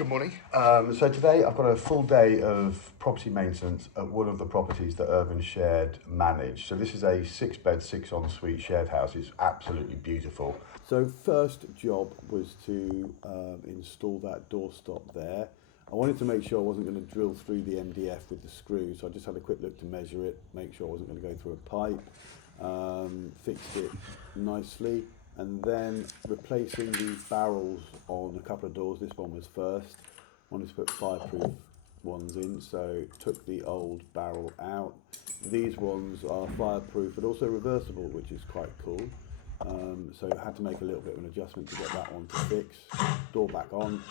Good morning. So today I've got a full day of property maintenance at one of the properties that UrbanShared manage. So this is a 6-bed, 6-ensuite shared house. It's absolutely beautiful. So first job was to install that doorstop there. I wanted to make sure I wasn't going to drill through the MDF with the screw, so I just had a quick look to measure it, make sure I wasn't going to go through a pipe, fixed it nicely, and then replacing the barrels on a couple of doors. This one was first. Wanted to put fireproof ones in, so took the old barrel out. These ones are fireproof but also reversible, which is quite cool. So I had to make a little bit of an adjustment to get that one to fix. Door back on.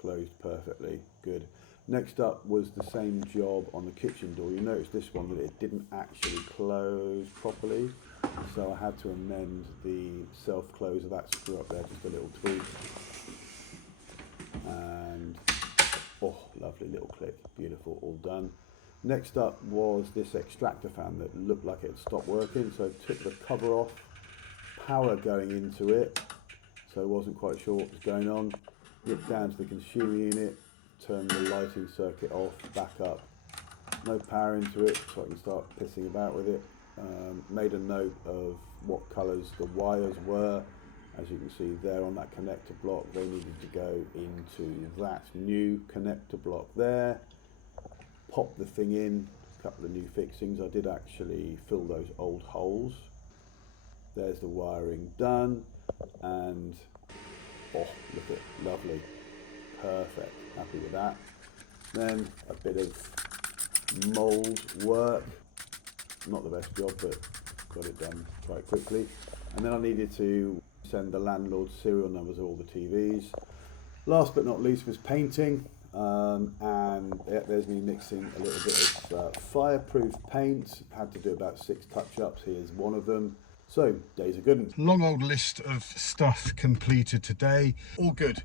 Closed perfectly, good. Next up was the same job on the kitchen door. You notice this one that it didn't actually close properly, so I had to amend the self-close of that screw up there, just a little tweak. And oh, lovely little click, beautiful, all done. Next up was this extractor fan that looked like it had stopped working, so I took the cover off, power going into it, so I wasn't quite sure what was going on. Looked down to the consumer unit, turned the lighting circuit off, back up. No power into it, so I can start pissing about with it. Made a note of what colours the wires were. As you can see there on that connector block, they needed to go into that new connector block there. Pop the thing in, a couple of new fixings. I did actually fill those old holes. There's the wiring done, and oh, look at it, lovely, perfect, happy with that. Then a bit of mould work, not the best job, but got it done quite quickly. And then I needed to send the landlord's serial numbers of all the TVs. Last but not least was painting, and there's me mixing a little bit of fireproof paint. Had to do about 6 touch-ups, here's one of them. So, days are good. Long old list of stuff completed today. All good.